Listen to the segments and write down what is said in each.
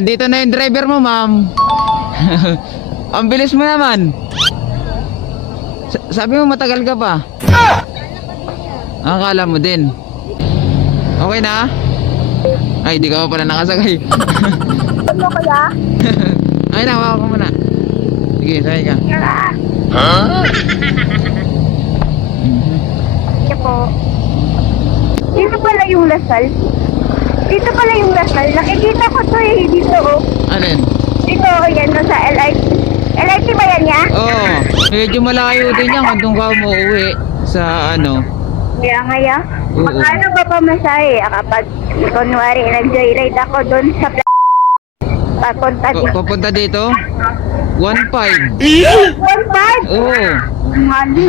Andito na yung driver mo, ma'am. Ang bilis mo naman. Sabi mo matagal ka pa. Akala mo din. Okay na? Ay, di ka pa pala nakasakay. Ano kaya? Ay, nawawa ko muna. Sige, sakay ka. Huh? Sige po. Dito pala yung Lasal. Dito pala yung Lasal. Nakikita ko to eh. Dito oh. Alin? Dito yan no, sa LRT. LRT ba yan niya? Oo. Medyo malayo din yan kung ka umuwi sa ano. Kaya nga Oo. Magkano ba pamasahe kapag kunwari nag-joyride ako doon sa papunta dito? Papunta dito? 1.5. 1.5? Oo. Mali.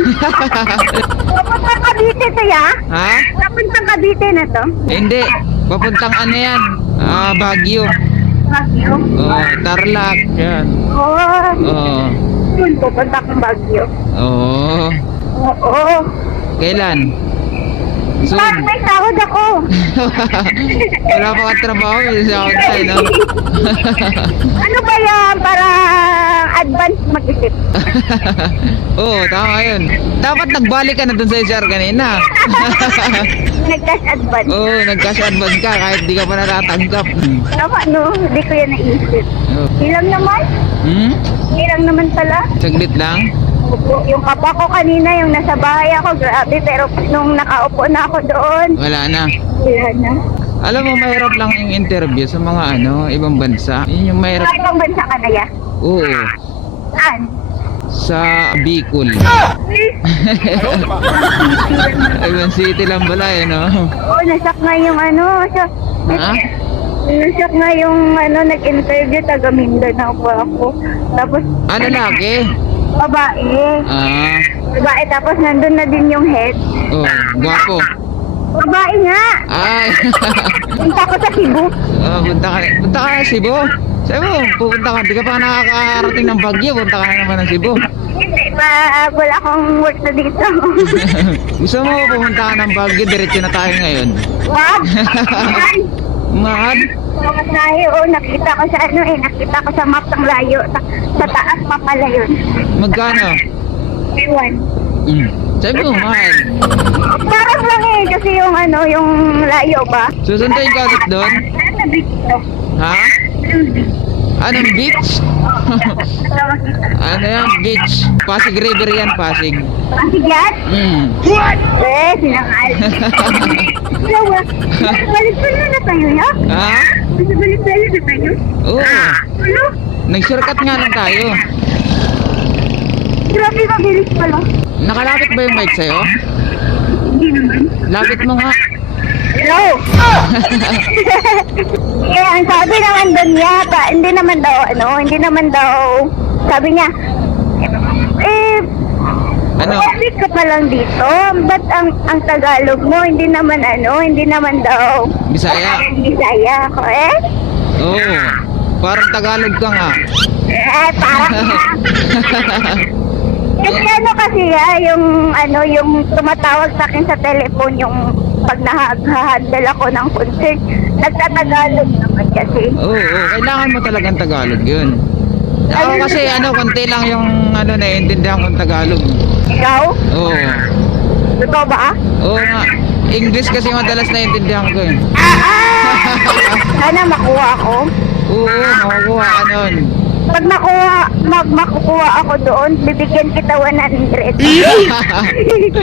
Papunta Cavite to ya? Ha? Papunta Cavite na to? Hindi. Papuntang ano yan? Baguio. Baguio? Oo. Tarlac. Yan. Oo. Yun, pupunta kong Baguio. Oo. Oo. Kailan? Soon. Bakit may sahod ako? Wala pa ka trabaho. May sahod na, no? Ano ba yan? Para advance mag-isip. Oo, tama yun. Dapat nagbalik ka na dun sa HR kanina. Nag-cash advance. Oo, nag-cash advance ka kahit di ka pa natatanggap. Tama no? Hindi ko yan naisip. Oo. Ilang naman? Hmm? Ilang naman pala? Saglit lang. Yung kapa ko kanina, yung nasa bahay ako, grabe. Pero nung nakaupo na ako doon, Wala na. wala na. Alam mo, mahirap lang yung interview sa mga ibang bansa. Yun yung mahirap. Sa ibang bansa ka na ya? Oo. Saan? Sa Bicol. Ibang city lang pala eh, no? Oo, nasak nga yung ano. Ha? Nasak nga yung nag-interview, taga Mindanao po ako. Tapos, Ano laki? babae. Babae, tapos nandun na din yung head. Oh, gwapo. Babae nga. Ay. Punta ko sa Cebu. Punta ka na Cebu. Sabi mo, pupunta ka. Di ka pa nakakarating ng Baguio. Punta ka na naman ng Cebu. Hindi pa, wala akong work na dito. Gusto mo pupunta ka ng Baguio, diretso na tayo ngayon. Wag! Mahal? Mga tayo, nakita ko sa nakita ko sa map ng layo. Sa taas pa pala yun. Magkano? Ewan. Sabi mo, mahal. Parang lang eh, kasi yung yung layo ba? Susunduin ka ulit doon? Sa beach to. Ha? Anong beach? Ano yan? Beach. Pasig River yan, Pasig. Pasig yan? What? Sinangal. Balik-balik na tayo, ya? Ha? Balik-balik na tayo? Oo. Ano? Nag-shortcut nga lang tayo. Grabe ka, bilis pala. Nakalapit ba yung mic sa'yo? Hindi naman. Lapit mo nga. Hello? Eh, ang sabi naman doon yata, hindi naman daw, sabi niya, Ano? Balik ka pa lang dito, ba't ang Tagalog mo, hindi naman daw, Bisaya? Bisaya ako, Oo. Parang Tagalog ka nga. Parang kasi kasi yung tumatawag sa akin sa telephone, yung pag nag-handle ako ng concert, nagtatagalog naman kasi. Oo, kailangan mo talagang Tagalog yun. Ako kasi konti lang yung naiintindihan kong Tagalog. Ikaw? Oo. Totoo ba? Oo nga. English kasi madalas naiintindihan ko eh. Sana makuha ako. Oo, makakuha ka nun. Pag makukuha ako doon, bibigyan kita 100. 100?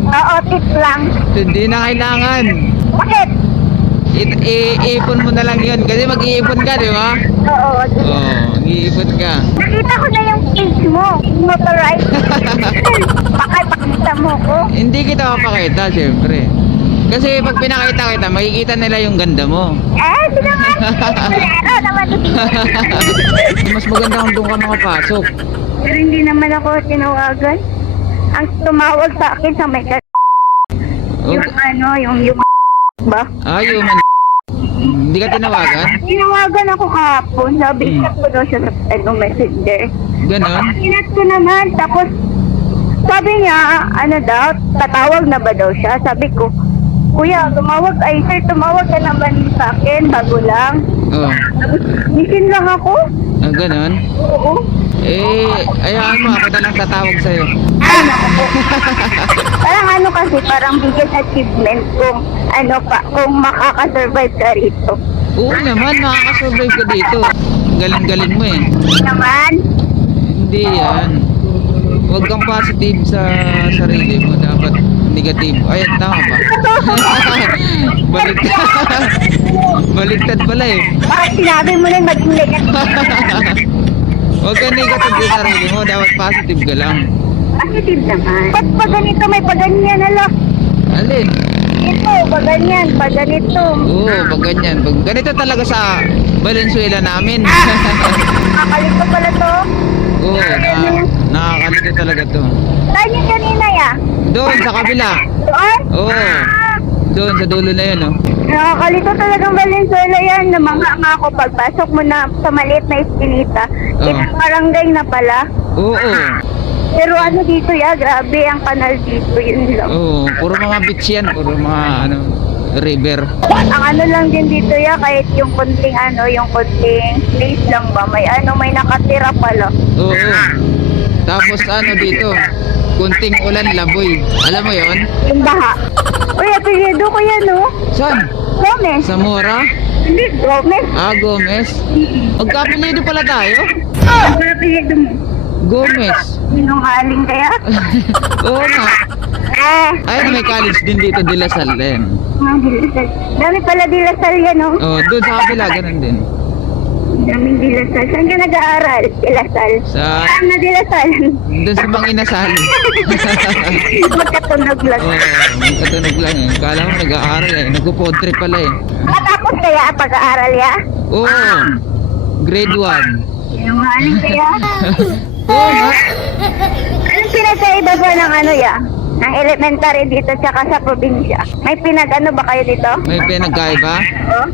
Oo, tip lang. Hindi na kailangan. Bakit? Iipon mo na lang yun. Kasi mag-iipon ka, di ba? Oo. Oo, mag-iipon ka. Nakita ko na yung page mo. Motorized. Pakita mo ko. Hindi kita mapakita, syempre. Kasi pag pinakita kita, makikita nila yung ganda mo. Sinaman. Wala naman. Mas maganda kung doon ka makapasok. Pero hindi naman ako tinawagan. Ang tumawag sa akin sa may Oh, yung ba? human. Hindi ka tinawagan? Tinawagan ako kahapon. Sabi ko daw siya sa messenger. Ganon? Inat ko naman. Tapos sabi niya, tatawag na ba daw siya? Sabi ko, Kuya, tumawag. Ay, sir, tumawag ka naman sa akin. Bago lang. Oh. Misin lang ako. Ah, ganun? Oo. Ayaan mo, ako na lang tatawag sa'yo. Ay, naku po. Parang ano kasi, parang biggest achievement kung ano pa, kung makakasurvive ka rito. Oo naman, makakasurvive ka dito. Galing-galing mo eh. Hindi naman. Hindi yan. Huwag kang positive sa sarili mo. Dapat negative. Ay, tama ba? Baliktad. Baliktad pala eh. Bakit sinabi mo na maging negative? Huwag kang negative sa sarili mo. Dapat positive ka lang. Positive naman. Ba't pa ganito may paganyan, ala? Alin? Ito, paganyan, paganito. Oo, pag ganyan. Pag ganito talaga sa Valenzuela namin. Nakakalito pala to. Oo, nakakalito talaga to. Saan yung kanina ya? Doon, sa kabila. Doon? Oo. Doon, sa dulo na yun, oh. Nakakalito talagang Valenzuela yan. Namangha ako pagpasok mo na sa maliit na iskinita. Oo. Ibang barangay na pala. Oo. Pero ano dito ya, grabe ang kanal dito, yun lang. Oo, puro mga beach yan. Puro mga, river. Ang ano lang din dito ya, kahit yung konting yung konting place lang ba, may nakatira pala. Oo. Tapos dito, kunting ulan laboy. Alam mo yon? Yung baha. Uy, apelyido ko yan, no? Saan? Gomez. Zamora? Hindi, Gomez. Ah, Gomez. Magkapilido pala tayo? Ano apelyido mo? Gomez. Sinungaling kaya? Oo nga. Ay, may college din dito, De La Salle din. Dilasal. Dami pala dilasal yan, no? Oh, doon sa kabila, ganun din. Daming dilasal. Saan ka nag-aaral? Dilasal. Sa, Saan na dilasal? doon sa mga inasal. Magkatunog lang. Oo, may katunog lang eh. Kala mo nag-aaral eh. Nagpo-pod trip pala eh. Matapos kaya ang pag-aaral ya? Oo, grade 1. Sinungaling kaya? Oo nga. Anong pinagkaiba ba ng ya? Ng elementary dito tsaka sa probinsya? May pinag-ano ba kayo dito? May pinagkaiba? Oh?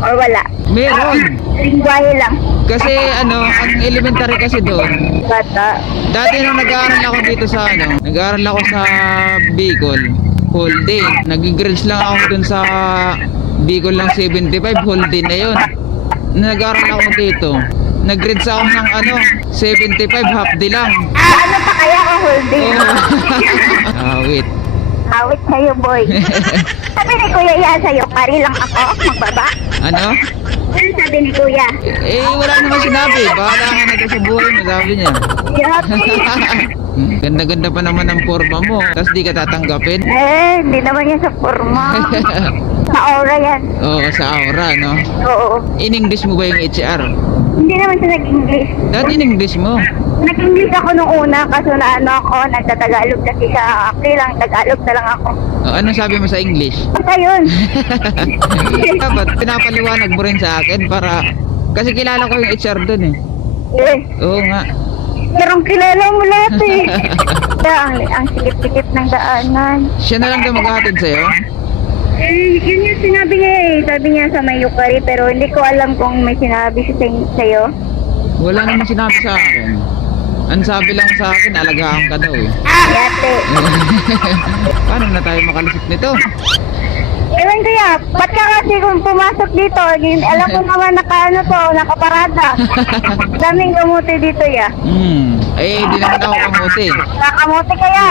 Or wala? Meron. Lingwahe lang. Kasi ang elementary kasi doon, Bata. dati nung nag-aaral ako dito sa nag-aaral ako sa Bicol, whole day. Nag-grades lang ako dun sa Bicol lang 75, whole day na yun. Nag-aaral ako dito. Nag-grades ako ng 75, half day lang. Ano pa kaya ka holding? Wait. Awit sa'yo, boy. Sabi ni Kuya yan sa'yo, pari lang ako, magbaba. Ano? Ano sabi ni Kuya? Wala naman sinabi. Bahala ka na to sa buhay mo, sabi niya. Yapi. Ganda-ganda pa naman ang forma mo. Tapos di ka tatanggapin. Hindi naman yan sa forma. Sa aura yan. Oo, sa aura, no? Oo. In-English mo ba yung HR? Hindi naman siya nag-English. Dati in-English mo. Nag-English ako nung una, kaso na ako, nagtatagalog kasi sa April lang, Tagalog na lang ako. Anong sabi mo sa English? Basta yun. Dapat pinapaliwanag mo rin sa akin para... Kasi kilala ko yung HR dun eh. Eh, Oo nga. pero kilala mo lahat eh. Kaya ang sikip-sikip ng daanan. Siya na lang daw maghahatid sa'yo? Yun yung sinabi niya eh. Sabi niya sa may Yukari, pero hindi ko alam kung may sinabi siya sa'yo. Wala naman sinabi sa akin. Ang sabi lang sa akin, alagaan ka daw eh. Yate. Paano na tayo makalusot nito? Ewan ko ya, ba't ka kasi kung pumasok dito, alam ko naman nakaparada. Daming kamuti dito ya. Di naman ako kamuti. Nakamuti kaya.